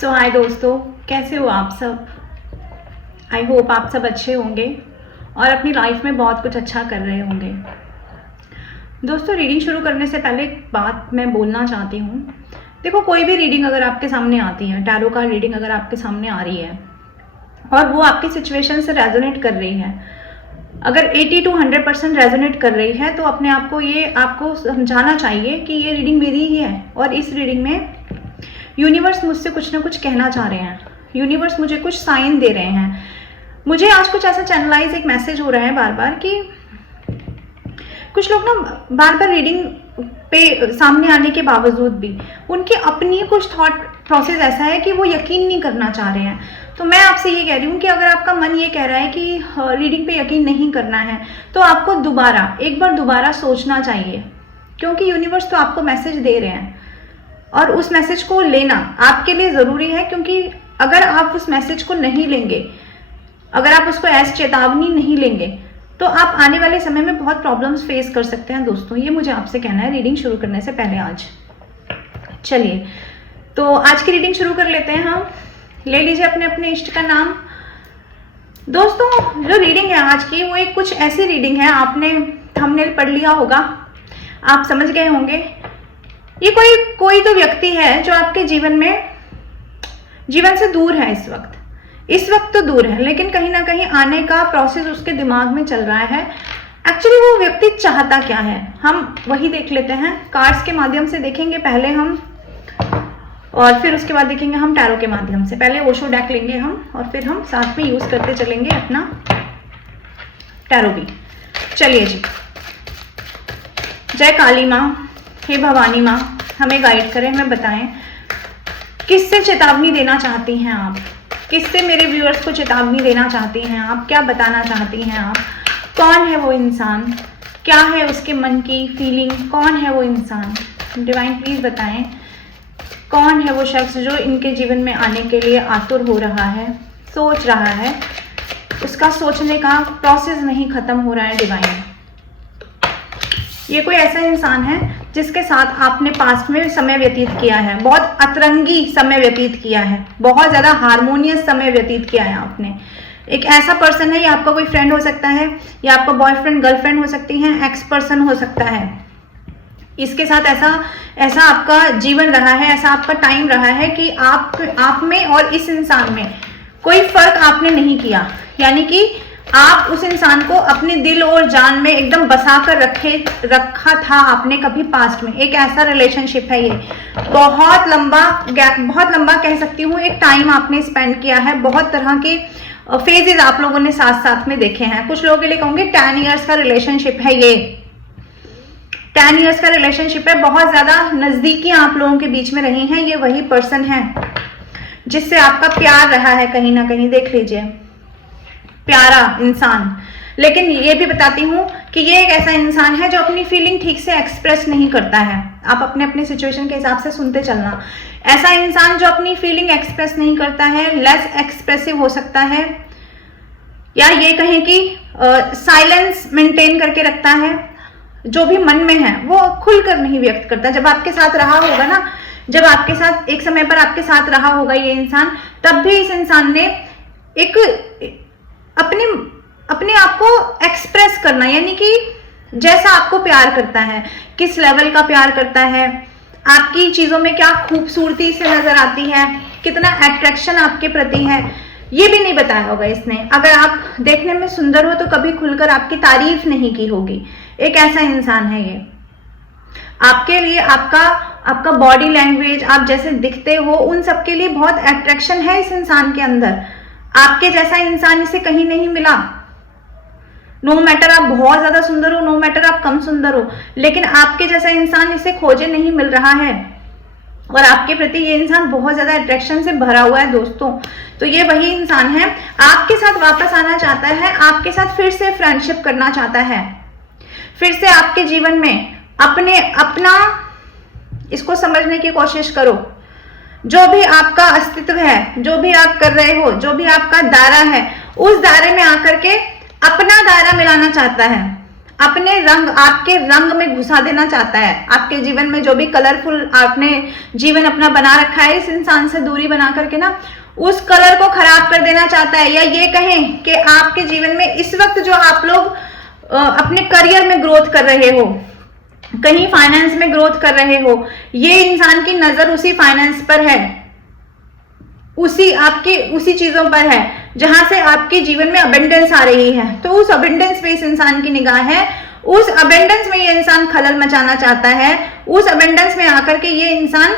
सो हाय दोस्तों, कैसे हो आप सब। आई होप आप सब अच्छे होंगे और अपनी लाइफ में बहुत कुछ अच्छा कर रहे होंगे। दोस्तों, रीडिंग शुरू करने से पहले एक बात मैं बोलना चाहती हूँ। देखो, कोई भी रीडिंग अगर आपके सामने आती है, टैरो कार्ड रीडिंग अगर आपके सामने आ रही है और वो आपकी सिचुएशन से रेजोनेट कर रही है, अगर 80 to 100% रेजोनेट कर रही है, तो अपने आप को आपको समझाना चाहिए कि ये रीडिंग मेरी ही है और इस रीडिंग में यूनिवर्स मुझसे कुछ ना कुछ कहना चाह रहे हैं। यूनिवर्स मुझे कुछ साइन दे रहे हैं। मुझे आज कुछ ऐसा चैनलाइज एक मैसेज हो रहा है बार बार कि कुछ लोग ना बार बार रीडिंग पे सामने आने के बावजूद भी उनकी अपनी कुछ थॉट प्रोसेस ऐसा है कि वो यकीन नहीं करना चाह रहे हैं। तो मैं आपसे ये कह रही हूँ कि अगर आपका मन ये कह रहा है कि रीडिंग पे यकीन नहीं करना है, तो आपको एक बार दोबारा सोचना चाहिए, क्योंकि यूनिवर्स तो आपको मैसेज दे रहे हैं और उस मैसेज को लेना आपके लिए ज़रूरी है। क्योंकि अगर आप उस मैसेज को नहीं लेंगे, अगर आप उसको एज चेतावनी नहीं लेंगे, तो आप आने वाले समय में बहुत प्रॉब्लम्स फेस कर सकते हैं। दोस्तों, ये मुझे आपसे कहना है रीडिंग शुरू करने से पहले आज। चलिए, तो आज की रीडिंग शुरू कर लेते हैं। हम ले लीजिए अपने अपने इष्ट का नाम। दोस्तों, जो रीडिंग है आज की, वो एक कुछ ऐसी रीडिंग है, आपने थंबनेल पढ़ लिया होगा, आप समझ गए होंगे। ये कोई तो व्यक्ति है जो आपके जीवन से दूर है। इस वक्त तो दूर है, लेकिन कहीं ना कहीं आने का प्रोसेस उसके दिमाग में चल रहा है। एक्चुअली वो व्यक्ति चाहता क्या है, हम वही देख लेते हैं। कार्ड्स के माध्यम से देखेंगे पहले हम, और फिर उसके बाद देखेंगे हम टैरो के माध्यम से। पहले ओशो डेक लेंगे हम और फिर हम साथ में यूज करते चलेंगे अपना टैरो भी। चलिए जी। जय काली माँ, हे भवानी माँ, हमें गाइड करें, हमें बताएं किससे चेतावनी देना चाहती हैं आप, किससे मेरे व्यूअर्स को चेतावनी देना चाहती हैं आप, क्या बताना चाहती हैं आप। कौन है वो इंसान, क्या है उसके मन की फीलिंग, कौन है वो इंसान। डिवाइन प्लीज बताएं कौन है वो शख्स जो इनके जीवन में आने के लिए आतुर हो रहा है, सोच रहा है, उसका सोचने का प्रोसेस नहीं खत्म हो रहा है। डिवाइन, ये कोई ऐसा इंसान है जिसके साथ आपने पास्ट में समय व्यतीत किया है, बहुत अतरंगी समय व्यतीत किया है, बहुत ज्यादा हार्मोनियस समय व्यतीत किया है आपने। एक ऐसा पर्सन है, ये आपका कोई फ्रेंड हो सकता है, या आपका बॉयफ्रेंड गर्लफ्रेंड हो सकती है, एक्स पर्सन हो सकता है। इसके साथ ऐसा आपका जीवन रहा है, ऐसा आपका टाइम रहा है कि आप में और इस इंसान में कोई फर्क आपने नहीं किया। यानी कि आप उस इंसान को अपने दिल और जान में एकदम बसा कर रखा था आपने कभी पास्ट में। एक ऐसा रिलेशनशिप है ये, बहुत लंबा कह सकती हूँ एक टाइम आपने स्पेंड किया है। बहुत तरह के फेजेस आप लोगों ने साथ साथ में देखे हैं। कुछ लोगों के लिए कहूंगे 10 ईयर्स का रिलेशनशिप है ये, 10 ईयर्स का रिलेशनशिप है। बहुत ज्यादा नजदीकी आप लोगों के बीच में रही हैं। ये वही पर्सन है जिससे आपका प्यार रहा है कहीं ना कहीं, देख लीजिए, प्यारा इंसान। लेकिन ये भी बताती हूँ कि ये एक ऐसा इंसान है जो अपनी फीलिंग ठीक से एक्सप्रेस नहीं करता है। आप अपने अपने सिचुएशन के हिसाब से सुनते चलना। ऐसा इंसान जो अपनी फीलिंग एक्सप्रेस नहीं करता है, लेस एक्सप्रेसिव हो सकता है, या ये कहें कि साइलेंस मेंटेन करके रखता है। जो भी मन में है वो खुलकर नहीं व्यक्त करता। जब आपके साथ रहा होगा ना, जब आपके साथ एक समय पर आपके साथ रहा होगा ये इंसान, तब भी इस इंसान ने एक अपने आप को एक्सप्रेस करना, यानी कि जैसा आपको प्यार करता है, किस लेवल का प्यार करता है, आपकी चीजों में क्या खूबसूरती से नजर आती है, कितना अट्रैक्शन आपके प्रति है, ये भी नहीं बताया होगा इसने। अगर आप देखने में सुंदर हो तो कभी खुलकर आपकी तारीफ नहीं की होगी। एक ऐसा इंसान है ये। आपके लिए आपका बॉडी लैंग्वेज, आप जैसे दिखते हो, उन सबके लिए बहुत अट्रैक्शन है इस इंसान के अंदर। आपके जैसा इंसान इसे कहीं नहीं मिला। नो मैटर आप बहुत ज्यादा सुंदर हो, नो मैटर आप कम सुंदर हो, लेकिन आपके जैसा इंसान इसे खोजे नहीं मिल रहा है। और आपके प्रति ये इंसान बहुत ज्यादा अट्रैक्शन से भरा हुआ है दोस्तों। तो ये वही इंसान है, आपके साथ वापस आना चाहता है, आपके साथ फिर से फ्रेंडशिप करना चाहता है, फिर से आपके जीवन में अपना इसको समझने की कोशिश करो। जो भी आपका अस्तित्व है, जो भी आप कर रहे हो, जो भी आपका दायरा है, उस दायरे में आकर के अपना दायरा मिलाना चाहता है, अपने रंग, आपके रंग में घुसा देना चाहता है। आपके जीवन में जो भी कलरफुल आपने जीवन अपना बना रखा है, इस इंसान से दूरी बना करके ना उस कलर को खराब कर देना चाहता है। या ये कहें कि आपके जीवन में इस वक्त जो आप लोग अपने करियर में ग्रोथ कर रहे हो, कहीं फाइनेंस में ग्रोथ कर रहे हो, ये इंसान की नजर उसी फाइनेंस पर है, उसी चीजों पर है जहां से आपके जीवन में अबेंडेंस आ रही है। तो उस अबेंडेंस पे इस इंसान की निगाह है, उस अबेंडेंस में ये इंसान खलल मचाना चाहता है। उस अबेंडेंस में आकर के ये इंसान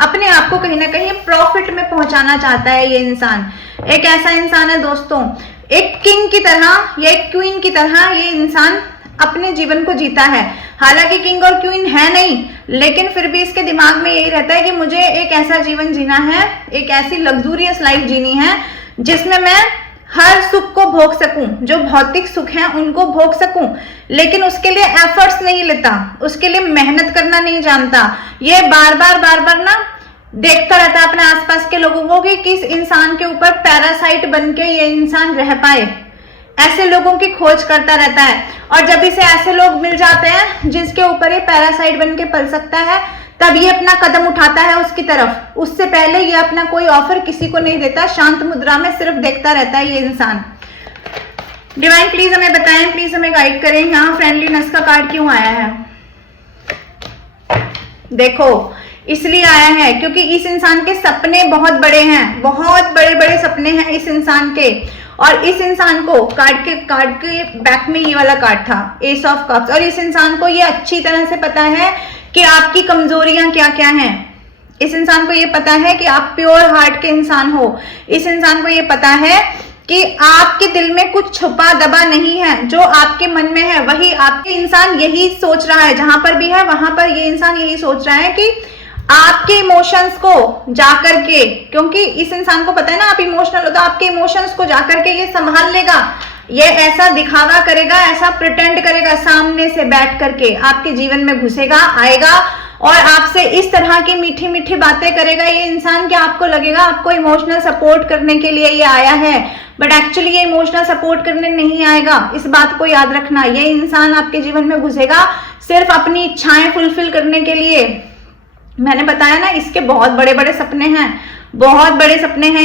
अपने आप को कहीं ना कहीं प्रॉफिट में पहुंचाना चाहता है। ये इंसान एक ऐसा इंसान है दोस्तों, एक किंग की तरह या एक क्वीन की तरह ये इंसान अपने जीवन को जीता है। हालांकि किंग और क्वीन है नहीं, लेकिन फिर भी इसके दिमाग में यही रहता है कि मुझे एक ऐसा जीवन जीना है, एक ऐसी लग्जूरियस लाइफ जीनी है जिसमें मैं हर सुख को भोग सकूं, जो भौतिक सुख हैं उनको भोग सकूं, लेकिन उसके लिए एफर्ट्स नहीं लेता, उसके लिए मेहनत करना नहीं जानता। ये बार बार ना देखता रहता है अपने आसपास के लोगों को कि किस इंसान के ऊपर पैरासाइट बन के ये इंसान रह पाए। ऐसे लोगों की खोज करता रहता है, और जब इसे ऐसे लोग मिल जाते हैं जिसके ऊपर ये पैरासाइट बन के पल सकता है, तब ये अपना कदम उठाता है उसकी तरफ। उससे पहले ये अपना कोई ऑफर किसी को नहीं देता, शांत मुद्रा में सिर्फ देखता रहता है ये इंसान। डिवाइन प्लीज हमें बताएं, प्लीज हमें गाइड करें, यहाँ फ्रेंडलीनेस का कार्ड क्यों आया है? देखो, इसलिए आया है क्योंकि इस इंसान के सपने बहुत बड़े हैं, बहुत बड़े बड़े सपने हैं इस इंसान के। और इस इंसान को कार्ड के बैक में ये वाला कार्ड था, एस ऑफ कप्स, और इस इंसान को ये अच्छी तरह से पता है कि आपकी कमजोरियां क्या क्या हैं। इस इंसान को ये पता है कि आप प्योर हार्ट के इंसान हो। इस इंसान को ये पता है कि आपके दिल में कुछ छुपा दबा नहीं है, जो आपके मन में है वही आपके इंसान यही सोच रहा है। जहां पर भी है वहां पर ये इंसान यही सोच रहा है कि आपके इमोशंस को जाकर के, क्योंकि इस इंसान को पता है ना आप इमोशनल हो, तो आपके इमोशंस को जाकर के ये संभाल लेगा। ये ऐसा दिखावा करेगा, ऐसा प्रिटेंड करेगा, सामने से बैठ करके आपके जीवन में घुसेगा, आएगा और आपसे इस तरह की मीठी मीठी बातें करेगा ये इंसान कि आपको लगेगा आपको इमोशनल सपोर्ट करने के लिए ये आया है, बट एक्चुअली ये इमोशनल सपोर्ट करने नहीं आएगा। इस बात को याद रखना, ये इंसान आपके जीवन में घुसेगा सिर्फ अपनी इच्छाएं फुलफिल करने के लिए। मैंने बताया ना, इसके बहुत बड़े बड़े सपने हैं, बहुत बड़े सपने हैं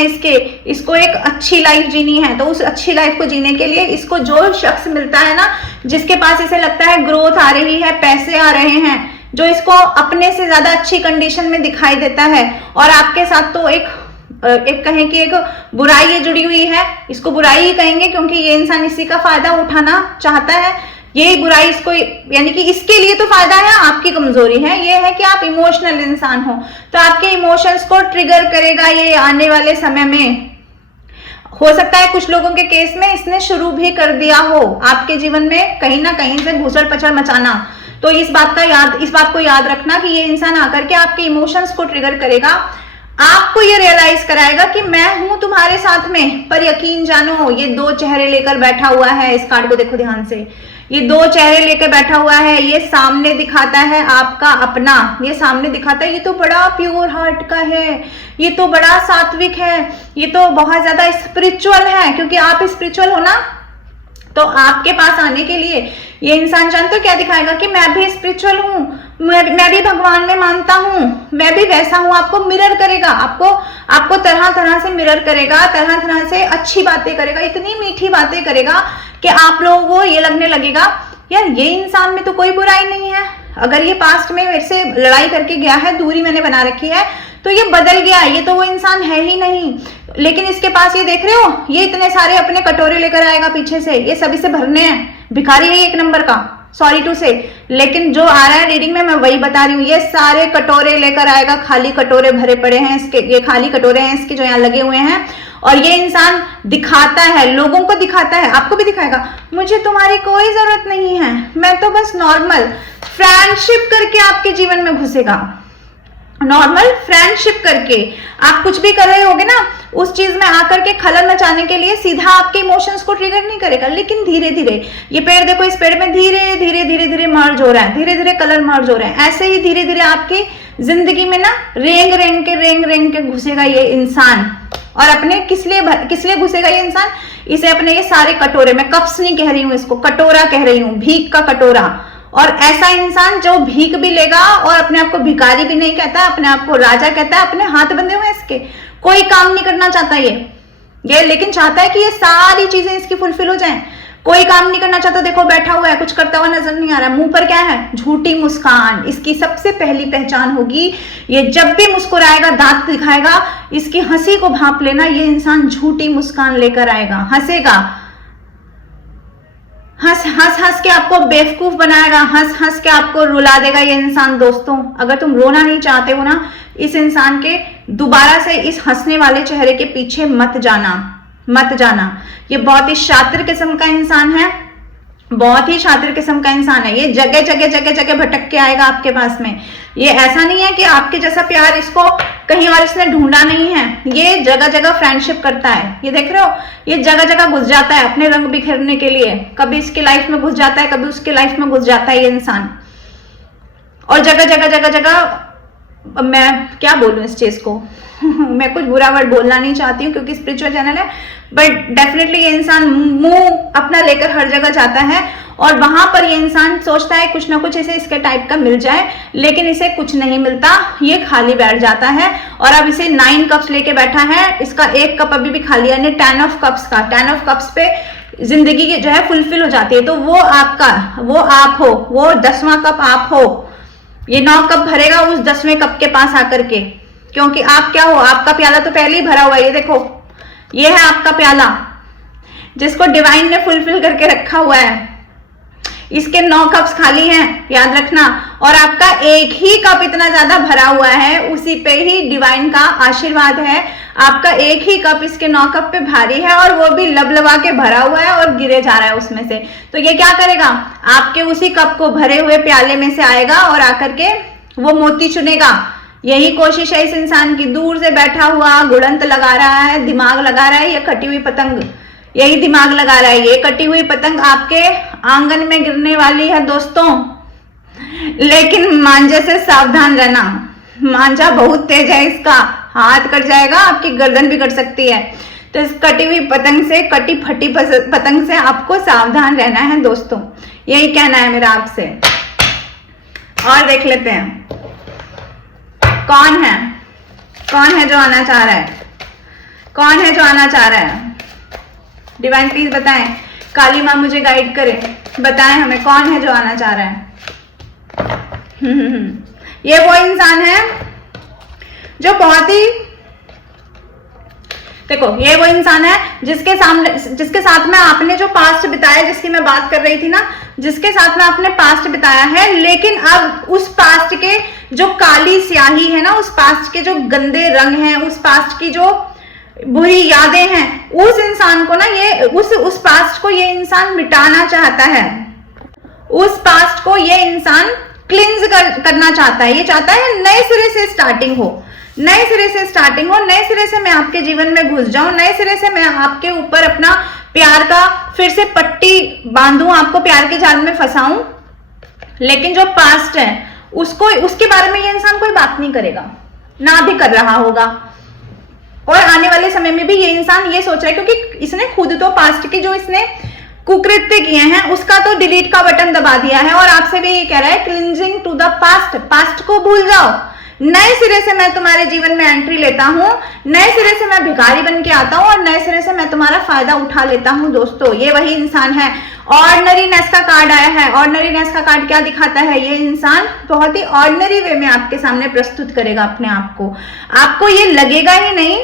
इसको एक अच्छी लाइफ जीनी है। तो उस अच्छी लाइफ को जीने के लिए इसको जो शख्स मिलता है ना, जिसके पास इसे लगता है ग्रोथ आ रही है, पैसे आ रहे हैं, जो इसको अपने से ज्यादा अच्छी कंडीशन में दिखाई देता है, और आपके साथ तो एक कहें कि एक बुराई जुड़ी हुई है, इसको बुराई ही कहेंगे क्योंकि ये इंसान इसी का फायदा उठाना चाहता है। ये बुराई इसको, यानी कि इसके लिए तो फायदा है, आपकी कमजोरी है ये है कि आप इमोशनल इंसान हो, तो आपके इमोशंस को ट्रिगर करेगा ये आने वाले समय में। हो सकता है कुछ लोगों के केस में इसने शुरू भी कर दिया हो आपके जीवन में कहीं ना कहीं से घुसड़ पचड़ मचाना। तो इस बात को याद रखना कि ये इंसान आकर के आपके इमोशंस को ट्रिगर करेगा, आपको ये रियलाइज कराएगा कि मैं हूं तुम्हारे साथ में। पर यकीन जानो, ये दो चेहरे लेकर बैठा हुआ है। इस कार्ड को देखो ध्यान से, ये दो चेहरे लेकर बैठा हुआ है। ये सामने दिखाता है आपका अपना, ये सामने दिखाता है ये तो बड़ा प्योर हार्ट का है, ये तो बड़ा सात्विक है, ये तो बहुत ज्यादा स्पिरिचुअल है। क्योंकि आप स्पिरिचुअल हो ना, तो आपके पास आने के लिए ये इंसान जानते हो क्या दिखाएगा कि मैं भी स्पिरिचुअल हूँ, मैं भी भगवान में मानता हूँ, मैं भी वैसा हूँ। आपको मिरर करेगा, आपको तरह तरह से मिरर करेगा, तरह तरह से अच्छी बातें करेगा, इतनी मीठी बातें करेगा कि आप लोगों को ये लगने लगेगा यार ये इंसान में तो कोई बुराई नहीं है। अगर ये पास्ट में मेरे से लड़ाई करके गया है, दूरी मैंने बना रखी है, तो ये बदल गया, ये तो वो इंसान है ही नहीं। लेकिन इसके पास ये देख रहे हो, ये इतने सारे अपने कटोरे लेकर आएगा पीछे से, ये सभी से भरने हैं, भिखारी है एक नंबर का, सॉरी टू से। लेकिन जो आ रहा है रीडिंग में मैं वही बता रही हूँ, ये सारे कटोरे लेकर आएगा, खाली कटोरे भरे पड़े हैं इसके, ये खाली कटोरे हैं इसके जो यहाँ लगे हुए हैं। और ये इंसान दिखाता है, लोगों को दिखाता है, आपको भी दिखाएगा, मुझे तुम्हारी कोई जरूरत नहीं है, मैं तो बस नॉर्मल फ्रेंडशिप करके आपके जीवन में घुसेगा। नॉर्मल फ्रेंडशिप करके आप कुछ भी कर रहे होगे ना, उस चीज में आकर के खलल मचाने के लिए सीधा आपके इमोशंस को ट्रिगर नहीं करेगा, लेकिन धीरे धीरे, ये पेड़ देखो, इस पेड़ में धीरे धीरे धीरे धीरे मर्ज हो रहा है, धीरे धीरे कलर मर्ज हो रहे हैं। ऐसे ही धीरे धीरे आपकी जिंदगी में ना रेंग रेंग के घुसेगा ये इंसान। और अपने किस लिए घुसेगा ये इंसान? इसे अपने ये सारे कटोरे, मैं कप्स नहीं कह रही हूं इसको, कटोरा कह रही हूं, भीख का कटोरा। और ऐसा इंसान जो भीख भी लेगा और अपने आप को भिखारी भी नहीं कहता, अपने आप को राजा कहता है, अपने हाथ बंधे हुए इसके, कोई काम नहीं करना चाहता ये लेकिन चाहता है कि ये सारी चीजें इसकी फुलफिल हो जाएं। कोई काम नहीं करना चाहता, देखो बैठा हुआ है, कुछ करता हुआ नजर नहीं आ रहा। मुंह पर क्या है? झूठी मुस्कान। इसकी सबसे पहली पहचान होगी, ये जब भी मुस्कुराएगा, दांत दिखाएगा, इसकी हंसी को भांप लेना, ये इंसान झूठी मुस्कान लेकर आएगा, हंसेगा, हंस हंस हंस के आपको बेवकूफ बनाएगा, हंस हंस के आपको रुला देगा ये इंसान। दोस्तों, अगर तुम रोना नहीं चाहते हो ना, इस इंसान के दोबारा से इस हंसने वाले चेहरे के पीछे मत जाना। ये बहुत ही शातिर किस्म का इंसान है, बहुत ही शातिर किस्म का इंसान है। ये जगह जगह भटक के आएगा आपके पास में। ये ऐसा नहीं है कि आपके जैसा प्यार इसको कहीं और इसने ढूंढा नहीं है, ये जगह जगह फ्रेंडशिप करता है। ये देख रहे हो, ये जगह जगह घुस जाता है अपने रंग बिखेरने के लिए। कभी इसकी लाइफ में घुस जाता है, कभी उसकी लाइफ में घुस जाता है ये इंसान। और जगह मैं क्या बोलूं इस चीज को मैं कुछ बुरा वर्ड बोलना नहीं चाहती हूँ क्योंकि स्पिरिचुअल चैनल है, बट डेफिनेटली ये इंसान मुंह अपना लेकर हर जगह जाता है और वहां पर ये इंसान सोचता है कुछ ना कुछ इसे इसके टाइप का मिल जाए, लेकिन इसे कुछ नहीं मिलता, ये खाली बैठ जाता है। और अब इसे 9 कप्स लेके बैठा है, इसका 1 कप अभी भी खाली है, यानी 10 ऑफ कप्स का। 10 ऑफ कप्स पे जिंदगी की जो है फुलफिल हो जाती है। तो वो आप हो, वो 10वां कप आप हो। ये 9 कप भरेगा उस 10वें कप के पास आकर के, क्योंकि आप क्या हो, आपका प्याला तो पहले ही भरा हुआ है। ये देखो, ये है आपका प्याला जिसको डिवाइन ने फुलफिल करके रखा हुआ है। इसके 9 कप्स खाली हैं, याद रखना। और आपका एक ही कप इतना ज्यादा भरा हुआ है, उसी पे ही डिवाइन का आशीर्वाद है। आपका एक ही कप इसके 9 कप पे भारी है और वो भी लबलबा के भरा हुआ है और गिरे जा रहा है उसमें से। तो ये क्या करेगा, आपके उसी कप को भरे हुए प्याले में से आएगा और आकर के वो मोती चुनेगा। यही कोशिश है इस इंसान की। दूर से बैठा हुआ गुड़ंत लगा रहा है, दिमाग लगा रहा है, ये कटी हुई पतंग यही दिमाग लगा रहा है। ये कटी हुई पतंग आपके आंगन में गिरने वाली है दोस्तों, लेकिन मांझे से सावधान रहना। मांझा बहुत तेज है, इसका हाथ कट जाएगा, आपकी गर्दन भी कट सकती है। तो इस कटी हुई पतंग से, कटी फटी पतंग से आपको सावधान रहना है दोस्तों, यही कहना है मेरा आपसे। और देख लेते हैं कौन है जो आना चाह रहा है, कौन है जो आना चाह रहा है। डिवाइन प्लीज बताएं, काली माँ मुझे गाइड करें, बताएं हमें कौन है जो आना चाह रहा है। ये वो इंसान है जो बहुत ही, देखो ये वो इंसान है जिसके साथ में आपने जो पास्ट बिताया, जिसकी मैं बात कर रही थी ना, जिसके साथ में आपने पास्ट बिताया है, लेकिन अब उस पास्ट के जो काली स्याही है ना, उस पास्ट के जो गंदे रंग हैं, उस पास्ट की जो बुरी यादें हैं, उस इंसान को ना ये उस पास्ट को ये इंसान मिटाना चाहता है। उस पास्ट को ये इंसान क्लिंज करना चाहता है। ये चाहता है नए सिरे से स्टार्टिंग हो, नए सिरे से स्टार्टिंग हो, नए सिरे से मैं आपके जीवन में घुस जाऊं, नए सिरे से मैं आपके ऊपर अपना प्यार का फिर से पट्टी बांधूं, आपको प्यार के जाल में फंसाऊं। लेकिन जो पास्ट है उसके बारे में ये इंसान कोई बात नहीं करेगा, ना भी कर रहा होगा। और आने वाले समय में भी ये इंसान ये सोच रहा है, क्योंकि इसने खुद तो पास्ट के जो इसने कुकृत्य किए हैं उसका तो डिलीट का बटन दबा दिया है, और आपसे भी ये कह रहा है clinging to the past, past को भूल जाओ, नए सिरे से मैं तुम्हारे जीवन में एंट्री लेता हूं, नए सिरे से मैं भिखारी बन के आता हूं और नए सिरे से मैं तुम्हारा फायदा उठा लेता हूं। दोस्तों, ये वही इंसान है। ऑर्डिनरीनेस का कार्ड आया है। ऑर्डिनरीनेस का कार्ड क्या दिखाता है, ये इंसान बहुत ही ऑर्डिनरी वे में आपके सामने प्रस्तुत करेगा अपने आप को। आपको ये लगेगा ही नहीं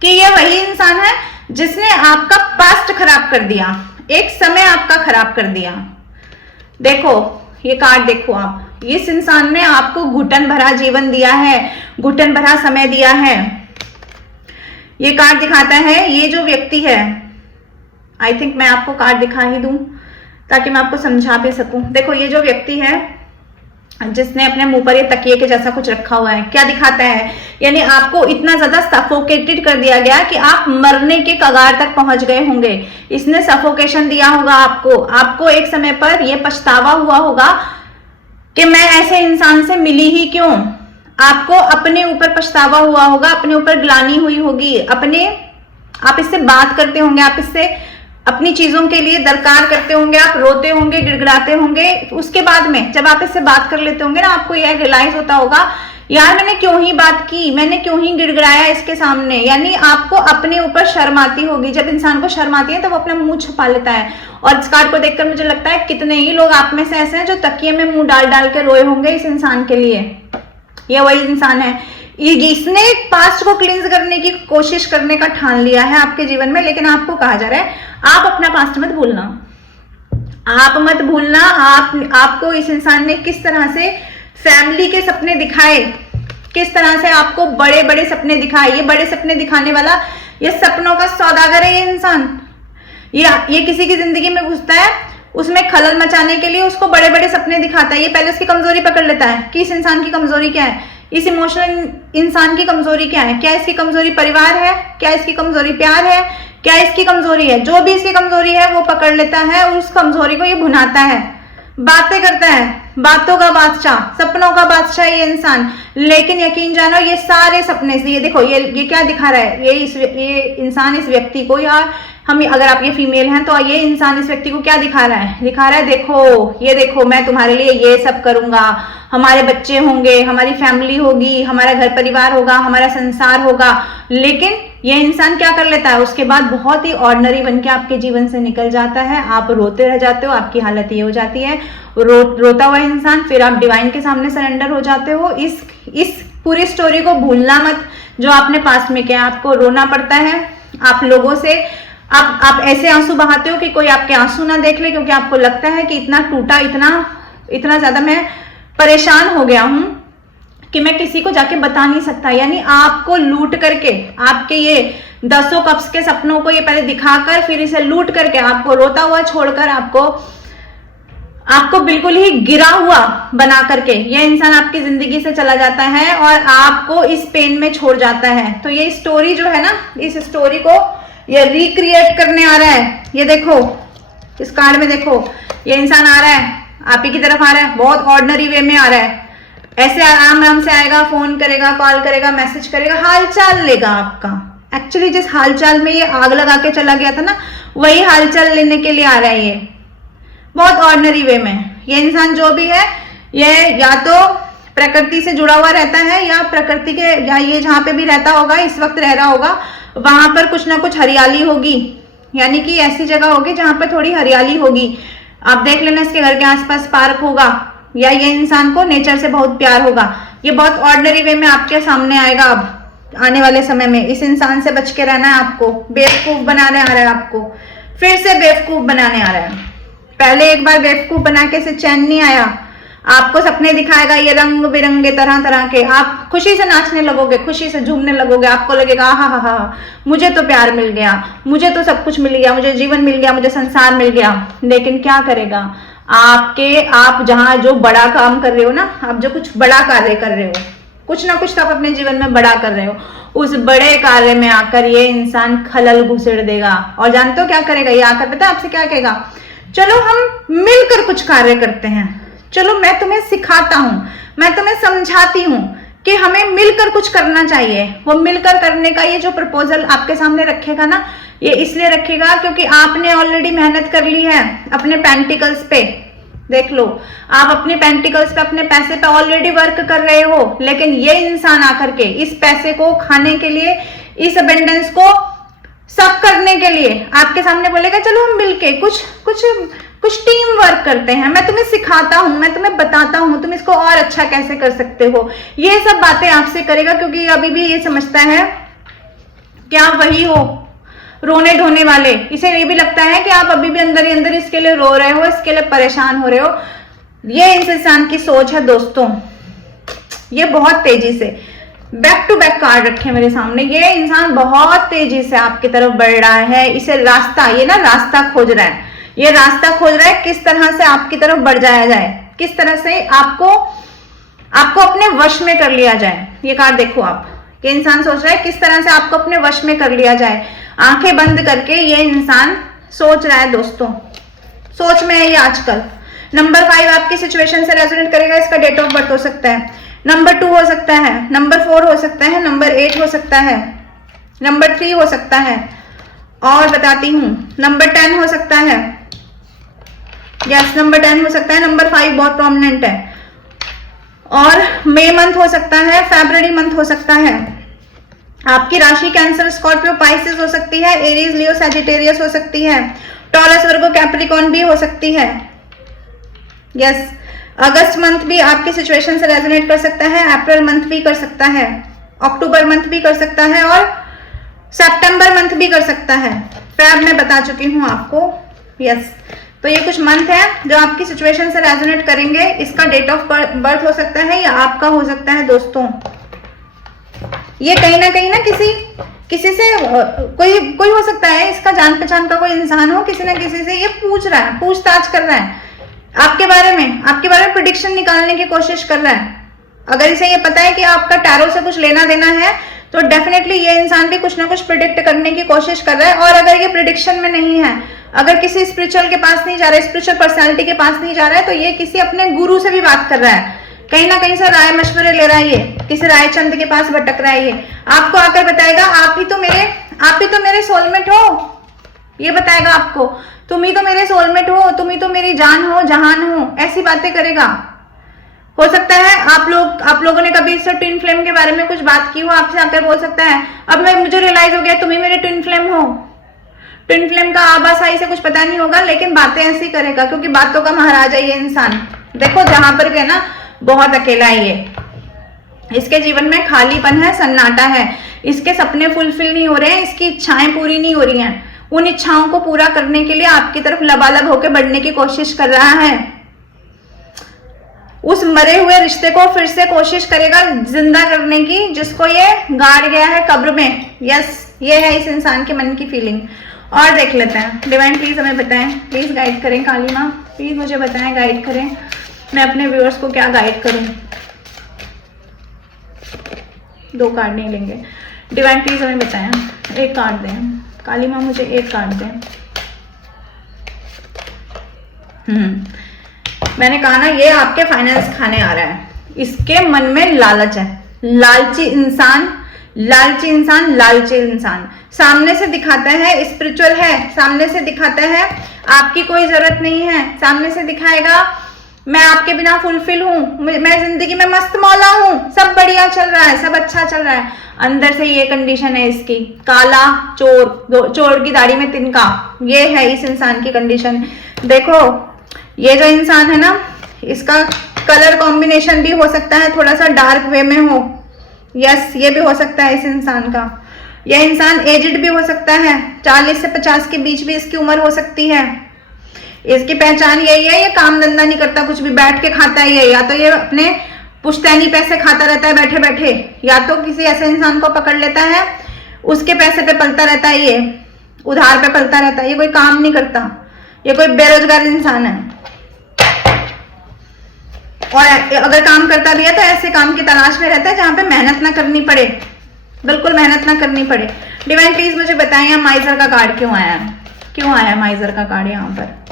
कि ये वही इंसान है जिसने आपका पास्ट खराब कर दिया, एक समय आपका खराब कर दिया। देखो ये कार्ड देखो आप, इस इंसान ने आपको घुटन भरा जीवन दिया है, घुटन भरा समय दिया है। ये कार्ड दिखाता है ये जो व्यक्ति है, आई थिंक मैं आपको कार्ड दिखा ही दूं ताकि मैं आपको समझा भी सकूं। देखो ये जो व्यक्ति है जिसने अपने मुंह पर ये तकिए के जैसा कुछ रखा हुआ है, क्या दिखाता है, यानी आपको इतना ज्यादा सफोकेटेड कर दिया गया कि आप मरने के कगार तक पहुंच गए होंगे। इसने सफोकेशन दिया होगा आपको एक समय पर ये पछतावा हुआ होगा कि मैं ऐसे इंसान से मिली ही क्यों। आपको अपने ऊपर पछतावा हुआ होगा, अपने ऊपर ग्लानि हुई होगी, आप इससे बात करते होंगे, आप इससे अपनी चीजों के लिए दरकार करते होंगे, आप रोते होंगे, गिड़गिड़ाते होंगे। उसके बाद में जब आप इससे बात कर लेते होंगे ना, आपको यह रियलाइज होता होगा यार मैंने क्यों ही बात की, मैंने क्यों ही गिड़गिड़ाया इसके सामने। यानी आपको अपने ऊपर शर्म आती होगी। जब इंसान को शर्म आती है तो वो अपना मुंह छुपा लेता है। और इस कार्ड को देखकर मुझे लगता है कितने ही लोग आप में से ऐसे हैं जो तकिए में मुंह डाल डाल के रोए होंगे इस इंसान के लिए। ये वही इंसान है, इसने पास्ट को क्लींस करने की कोशिश करने का ठान लिया है आपके जीवन में। लेकिन आपको कहा जा रहा है आप अपना पास्ट मत भूलना, आप मत भूलना। आपको इस इंसान ने किस तरह से फैमिली के सपने दिखाए, किस तरह से आपको बड़े बड़े सपने दिखाए। ये बड़े सपने दिखाने वाला, ये सपनों का सौदागर है ये इंसान। ये किसी की जिंदगी में घुसता है, उसमें खलल मचाने के लिए उसको बड़े बड़े सपने दिखाता है। ये पहले उसकी कमजोरी पकड़ लेता है कि इस इंसान की कमजोरी क्या है, इस इमोशनल इंसान की कमजोरी क्या है। क्या इसकी कमजोरी परिवार है, क्या इसकी कमजोरी प्यार है, क्या इसकी कमजोरी है। जो भी इसकी कमजोरी है वो पकड़ लेता है और उस कमजोरी को ये भुनाता है, बातें करता है, बातों का बादशाह, सपनों का बादशाह ये इंसान। लेकिन यकीन जानो ये सारे सपने से, ये देखो ये क्या दिखा रहा है, ये इंसान इस व्यक्ति को, या हम अगर आप ये फीमेल हैं तो ये इंसान इस व्यक्ति को क्या दिखा रहा है, देखो ये देखो मैं तुम्हारे लिए ये सब करूंगा, हमारे बच्चे होंगे, हमारी फैमिली होगी, हमारा घर परिवार होगा, हमारा संसार होगा। लेकिन ये इंसान क्या कर लेता है, उसके बाद बहुत ही ऑर्डिनरी बन के आपके जीवन से निकल जाता है। आप रोते रह जाते हो, आपकी हालत ये हो जाती है, रोता हुआ इंसान। फिर आप डिवाइन के सामने सरेंडर हो जाते हो। इस पूरी स्टोरी को भूलना मत जो आपने पास्ट में किया। आपको रोना पड़ता है, आप लोगों से आप ऐसे आंसू बहाते हो कि कोई आपके आंसू ना देख ले, क्योंकि आपको लगता है कि इतना टूटा, इतना ज्यादा मैं परेशान हो गया हूं कि मैं किसी को जाके बता नहीं सकता। यानी आपको लूट करके, आपके ये 10 कप्स के सपनों को ये पहले दिखाकर फिर इसे लूट करके आपको रोता हुआ छोड़कर आपको बिल्कुल ही गिरा हुआ बना करके ये इंसान आपकी जिंदगी से चला जाता है और आपको इस पेन में छोड़ जाता है। तो ये स्टोरी जो है ना, इस स्टोरी को ये रिक्रिएट करने आ रहा है। ये देखो इस कार्ड में देखो, ये इंसान आ रहा है, आप ही की तरफ आ रहा है, बहुत ऑर्डिनरी वे में आ रहा है। ऐसे आराम से आएगा, फोन करेगा, कॉल करेगा, मैसेज करेगा, हालचाल लेगा आपका। एक्चुअली जिस हालचाल में ये आग लगा के चला गया था ना, वही हालचाल लेने के लिए आ रहा है। ये बहुत ऑर्डिनरी वे में ये इंसान जो भी है, ये या तो प्रकृति से जुड़ा हुआ रहता है, या प्रकृति के, या ये जहां पे भी रहता होगा, इस वक्त रह रहा होगा, वहां पर कुछ ना कुछ हरियाली होगी। यानी कि ऐसी जगह होगी जहां पर थोड़ी हरियाली होगी। आप देख लेना, इसके घर के आसपास पार्क होगा, या ये इंसान को नेचर से बहुत प्यार होगा। ये बहुत ऑर्डिनरी वे में आपके सामने आएगा। अब आने वाले समय में इस इंसान से बच के रहना है आपको। बेवकूफ बनाने आ रहा है आपको, फिर से बेवकूफ बनाने आ रहा है। पहले एक बार बेवकूफ बना के से चैन नहीं आया, आपको सपने दिखाएगा ये रंग बिरंगे तरह तरह के। आप खुशी से नाचने लगोगे, खुशी से झूमने लगोगे, आपको लगेगा हा मुझे तो प्यार मिल गया, मुझे तो सब कुछ मिल गया, मुझे जीवन मिल गया, मुझे संसार मिल गया। लेकिन क्या करेगा, आप जहां जो बड़ा काम कर रहे हो ना, आप जो कुछ बड़ा कार्य कर रहे हो, कुछ ना कुछ तो आप अपने जीवन में बड़ा कर रहे हो, उस बड़े कार्य में आकर ये इंसान खलल घुसेड़ देगा। और जानते हो क्या करेगा ये आकर, पता है आपसे क्या कहेगा, चलो हम मिलकर कुछ कार्य करते हैं, चलो मैं तुम्हें सिखाता हूं, मैं तुम्हें समझाती हूं कि हमें मिलकर कुछ करना चाहिए। वो मिलकर करने का ये जो प्रपोजल आपके सामने रखेगा ना, ये इसलिए रखेगा क्योंकि आपने ऑलरेडी मेहनत कर ली है अपने पेंटिकल्स पे। देख लो, आप अपने पेंटिकल्स पे, अपने पैसे पे ऑलरेडी वर्क कर रहे हो। लेकिन ये इंसान आकर के इस पैसे को खाने के लिए, इस अबेंडेंस को सब करने के लिए आपके सामने बोलेगा चलो हम मिलके कुछ टीम वर्क करते हैं, मैं तुम्हें सिखाता हूं, मैं तुम्हें बताता हूं तुम इसको और अच्छा कैसे कर सकते हो। ये सब बातें आपसे करेगा क्योंकि अभी भी ये समझता है कि आप वही हो रोने ढोने वाले। इसे ये भी लगता है कि आप अभी भी अंदर ही अंदर इसके लिए रो रहे हो, इसके लिए परेशान हो रहे हो। ये इस इंसान की सोच है दोस्तों। ये बहुत तेजी से बैक टू बैक कार्ड रखे मेरे सामने, ये इंसान बहुत तेजी से आपकी तरफ बढ़ रहा है। इसे रास्ता, ये ना रास्ता खोज रहा है, ये रास्ता खोज रहा है किस तरह से आपकी तरफ बढ़ जाया जाए, किस तरह से आपको अपने वश में कर लिया जाए। ये कार्ड देखो आप, ये इंसान सोच रहा है किस तरह से आपको अपने वश में कर लिया जाए। आंखें बंद करके ये इंसान सोच रहा है दोस्तों, सोच में है ये आजकल। नंबर 5 आपकी सिचुएशन से रेजोनेट करेगा, इसका डेट ऑफ बर्थ हो सकता है नंबर 2 हो सकता है, नंबर 4 हो सकता है, नंबर 8 हो सकता है, नंबर 3 हो सकता है, और बताती हूँ नंबर 10 हो सकता है, यस नंबर 10 हो सकता है, नंबर 5 बहुत प्रोमिनेंट है, और मई मंथ हो सकता है, फरवरी मंथ हो सकता है। आपकी राशि कैंसर, स्कॉर्पियो, पाइसेस हो सकती है, एरीज, लियो, सैजिटेरियस हो सकती है, टॉरस, वर्गो, कैप्रिकॉर्न भी हो सकती है। यस अगस्त मंथ भी आपकी सिचुएशन से रेजोनेट कर सकता है, अप्रैल मंथ भी कर सकता है, अक्टूबर मंथ भी कर सकता है, और सितंबर मंथ भी कर सकता है। फेब मैं बता चुकी हूं आपको। यस तो ये कुछ मंथ है जो आपकी सिचुएशन से रेजोनेट करेंगे। इसका डेट ऑफ बर्थ हो सकता है या आपका हो सकता है दोस्तों। ये कहीं ना किसी से कोई हो सकता है, इसका जान पहचान का कोई इंसान हो, किसी ना किसी से ये पूछ रहा है, पूछताछ कर रहा है आपके बारे में प्रेडिक्शन निकालने की कोशिश कर रहा है। अगर इसे ये पता है कि आपका टैरो से कुछ लेना देना है तो डेफिनेटली ये इंसान भी कुछ ना कुछ प्रिडिक्ट करने की कोशिश कर रहा है। और अगर ये प्रिडिक्शन में नहीं है, अगर किसी स्पिरिचुअल के पास नहीं जा रहा है, स्पिरिचुअल पर्सनालिटी के पास नहीं जा रहा है, तो ये किसी अपने गुरु से भी बात कर रहा है, कहीं ना कहीं से राय मशवरे ले रहा है, ये किसी रायचंद के पास भटक रहा है। ये आपको आकर बताएगा आप ही तो मेरे सोलमेट हो, ये बताएगा आपको, तुम ही तो मेरे सोलमेट हो, तुम ही तो मेरी जान हो, जहान हो, ऐसी बातें करेगा। हो सकता है आप लोगों ने कभी इससे ट्विन फ्लेम के बारे में कुछ बात की हो, आपसे आकर बोल सकता है अब मुझे रियलाइज हो गया तुम ही मेरे ट्विन फ्लेम हो। ट्विन फ्लेम का आबासाई से कुछ पता नहीं होगा, लेकिन बातें ऐसी करेगा क्योंकि बातों का महाराजा ये इंसान। देखो जहां पर गए ना बहुत अकेला है ये, इसके जीवन में खालीपन है, सन्नाटा है, इसके सपने फुलफिल नहीं हो रहे हैं, इसकी इच्छाएं पूरी नहीं हो रही हैं। उन इच्छाओं को पूरा करने के लिए आपकी तरफ लबालब होकर बढ़ने की कोशिश कर रहा है। उस मरे हुए रिश्ते को फिर से कोशिश करेगा जिंदा करने की, जिसको ये गाड़ गया है कब्र में। यस ये है इस इंसान के मन की फीलिंग। और देख लेते हैं डिवाइन प्लीज हमें बताएं, प्लीज गाइड करें, काली माँ प्लीज मुझे बताएं, गाइड करें, मैं अपने व्यूअर्स को क्या गाइड करूं। 2 कार्ड नहीं लेंगे, डिवाइन प्लीज हमें बताएं, 1 कार्ड दें, काली माँ मुझे 1 कार्ड दें। मैंने कहा ना ये आपके फाइनेंस खाने आ रहा है, इसके मन में लालच है, लालची इंसान सामने से दिखाता है स्पिरिचुअल है, सामने से दिखाता है आपकी कोई जरूरत नहीं है, सामने से दिखाएगा मैं आपके बिना फुलफिल हूँ, मैं जिंदगी में मस्त मौला हूँ, सब बढ़िया चल रहा है, सब अच्छा चल रहा है। अंदर से ये कंडीशन है इसकी, काला चोर की दाढ़ी में तिनका, ये है इस इंसान की कंडीशन। देखो ये जो इंसान है ना, इसका कलर कॉम्बिनेशन भी हो सकता है थोड़ा सा डार्क वे में हो। यस ये भी हो सकता है इस इंसान का। यह इंसान एजिड भी हो सकता है, 40 से 50 के बीच भी इसकी उम्र हो सकती है। इसकी पहचान यही है, ये काम धंधा नहीं करता, कुछ भी बैठ के खाता है ये, या तो ये अपने पुश्तैनी पैसे खाता रहता है बैठे बैठे, या तो किसी ऐसे इंसान को पकड़ लेता है उसके पैसे पे पलता रहता है, ये उधार पे पलता रहता है, ये कोई काम नहीं करता, ये कोई बेरोजगार इंसान है। और अगर काम करता भी है तो ऐसे काम की तलाश में रहता है जहां पे मेहनत ना करनी पड़े, बिल्कुल मेहनत ना करनी पड़े। डिवाइन प्लीज मुझे बताइए माइजर का कार्ड क्यों आया है, क्यों आया है माइजर का कार्ड यहाँ पर।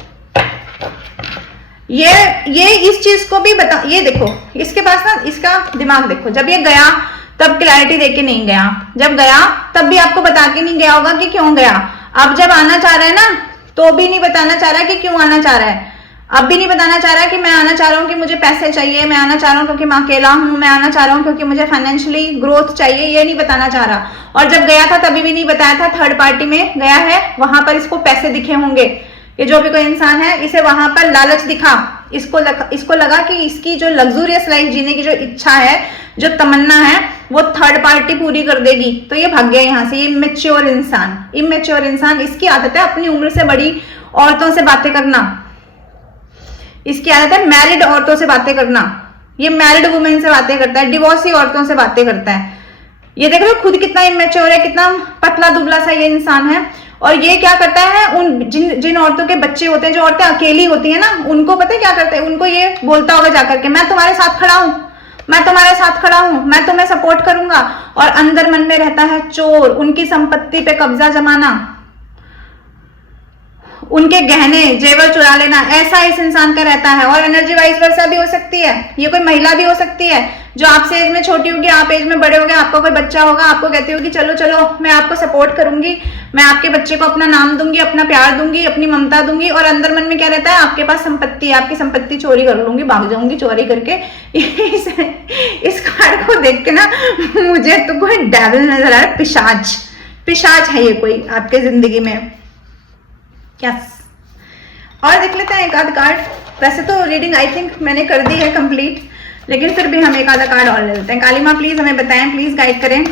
ये इस चीज को भी बता, ये देखो इसके पास ना इसका दिमाग देखो, जब ये गया तब क्लैरिटी देके नहीं गया, जब गया तब भी आपको बता के नहीं गया होगा कि क्यों गया। अब जब आना चाह रहा है ना तो भी नहीं बताना चाह रहा कि क्यों आना चाह रहा है, अब भी नहीं बताना चाह रहा कि मैं आना चाह रहा हूँ कि मुझे पैसे चाहिए, मैं आना चाह रहा हूँ क्योंकि मैं अकेला हूँ, मैं आना चाह रहा हूँ क्योंकि मुझे फाइनेंशियली ग्रोथ चाहिए, ये नहीं बताना चाह रहा। और जब गया था तभी भी नहीं बताया था, थर्ड पार्टी में गया है, वहां पर इसको पैसे दिखे होंगे। ये जो भी कोई इंसान है इसे वहां पर लालच दिखा, इसको लगा कि इसकी जो लग्जूरियस लाइफ जीने की जो इच्छा है, जो तमन्ना है, वो थर्ड पार्टी पूरी कर देगी, तो ये भाग गया यहाँ से। ये इमेच्योर इंसान, इसकी आदत है अपनी उम्र से बड़ी औरतों से बातें करना, इसकी आदत है मैरिड औरतों से बातें करना, ये मैरिड वुमेन से बातें करता है, डिवोर्सी औरतों से बातें करता है। ये देख रहे हो खुद कितना इमेच्योर है, कितना पतला दुबला सा ये इंसान है। और ये क्या करता है, उन जिन औरतों के बच्चे होते हैं, जो औरतें अकेली होती है ना, उनको पता है क्या करते हैं, उनको ये बोलता होगा जाकर के मैं तुम्हारे साथ खड़ा हूं, मैं तुम्हारे साथ खड़ा हूं, मैं तुम्हें सपोर्ट करूंगा। और अंदर मन में रहता है चोर, उनकी संपत्ति पे कब्जा जमाना। उनके गहने जेवर चुरा लेना, ऐसा इस इंसान का रहता है। और एनर्जी वाइस वर्सा भी हो सकती है, ये कोई महिला भी हो सकती है जो आपसे एज में छोटी होगी, आप एज में बड़े होगे, आपका कोई बच्चा होगा, आपको कहती होगी चलो चलो मैं आपको सपोर्ट करूंगी, मैं आपके बच्चे को अपना नाम दूंगी, अपना प्यार दूंगी, अपनी ममता दूंगी, और अंदर मन में क्या रहता है, आपके पास संपत्ति है, आपकी संपत्ति चोरी कर लूंगी, भाग जाऊंगी चोरी करके। इस कार्ड को देख के ना मुझे तो कोई डेविल नजर आ रहा है, पिशाच, पिशाच है ये कोई आपके जिंदगी में। यस, और देख लेते हैं एक आधा कार्ड। वैसे तो रीडिंग आई थिंक मैंने कर दी है कंप्लीट, लेकिन फिर भी हम एक आधा कार्ड और ले लेते हैं। काली माँ प्लीज हमें बताएं, प्लीज गाइड करें,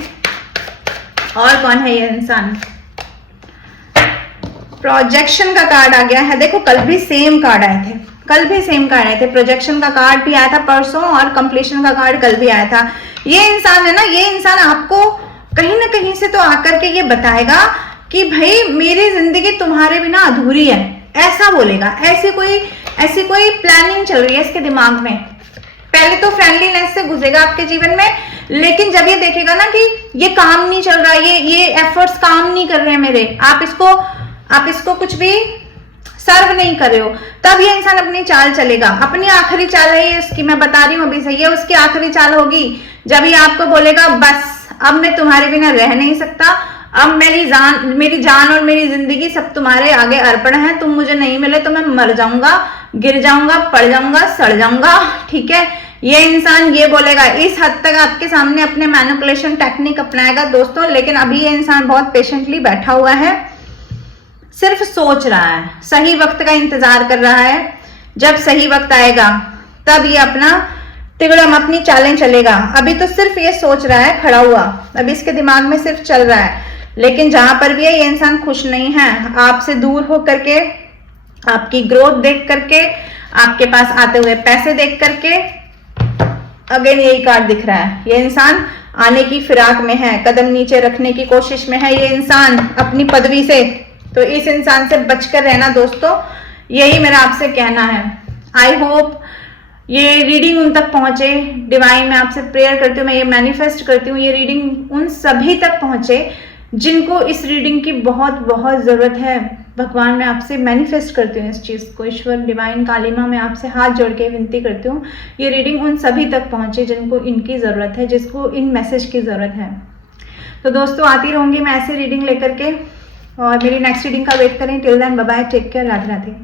और कौन है ये इंसान। प्रोजेक्शन का कार्ड आ गया है। देखो कल भी सेम कार्ड आए थे, कल भी सेम कार्ड आए थे। प्रोजेक्शन का कार्ड भी आया था परसों, और कंप्लीशन का कार्ड कल भी आया था। ये इंसान है ना, ये इंसान आपको कहीं ना कहीं से तो आकर के ये बताएगा कि भाई मेरी जिंदगी तुम्हारे बिना अधूरी है, ऐसा बोलेगा। ऐसी कोई प्लानिंग चल रही है इसके दिमाग में। पहले तो फ्रेंडलीनेस से गुजरेगा आपके जीवन में, लेकिन जब ये देखेगा ना कि ये काम नहीं चल रहा, ये एफर्ट्स काम नहीं कर रहे हैं मेरे, आप इसको कुछ भी सर्व नहीं कर रहे हो, तब ये इंसान अपनी चाल चलेगा। अपनी आखिरी चाल है ये उसकी, मैं बता रही हूँ अभी से, ये उसकी आखिरी चाल होगी जब ये आपको बोलेगा बस अब मैं तुम्हारे बिना रह नहीं सकता, अब मेरी जान और मेरी जिंदगी सब तुम्हारे आगे अर्पण है, तुम मुझे नहीं मिले तो मैं मर जाऊंगा, गिर जाऊंगा, पड़ जाऊंगा, सड़ जाऊंगा। ठीक है, ये इंसान ये बोलेगा। इस हद तक आपके सामने अपने मैनिपुलेशन टेक्निक अपनाएगा दोस्तों, लेकिन अभी ये इंसान बहुत पेशेंटली बैठा हुआ है, सिर्फ सोच रहा है, सही वक्त का इंतजार कर रहा है। जब सही वक्त आएगा तब ये अपना तिगड़म अपनी चालें चलेगा। अभी तो सिर्फ ये सोच रहा है खड़ा हुआ, अभी इसके दिमाग में सिर्फ चल रहा है। लेकिन जहां पर भी है ये इंसान खुश नहीं है, आपसे दूर हो करके, आपकी ग्रोथ देख करके, आपके पास आते हुए पैसे देख करके। अगेन यही कार्ड दिख रहा है, ये इंसान आने की फिराक में है, कदम नीचे रखने की कोशिश में है ये इंसान अपनी पदवी से। तो इस इंसान से बचकर रहना दोस्तों, यही मेरा आपसे कहना है। आई होप ये रीडिंग उन तक पहुंचे। डिवाइन मैं आपसे प्रेयर करती हूँ, मैं ये मैनिफेस्ट करती हूँ ये रीडिंग उन सभी तक पहुंचे जिनको इस रीडिंग की बहुत बहुत जरूरत है। भगवान मैं आपसे मैनिफेस्ट करती हूँ इस चीज़ को। ईश्वर, डिवाइन, काली माँ मैं आपसे हाथ जोड़ के विनती करती हूँ ये रीडिंग उन सभी तक पहुंचे जिनको इनकी ज़रूरत है, जिसको इन मैसेज की ज़रूरत है। तो दोस्तों आती रहूँगी मैं ऐसे रीडिंग लेकर के, और मेरी नेक्स्ट रीडिंग का वेट करें। Till then bye bye, take care, Radhe Radhe.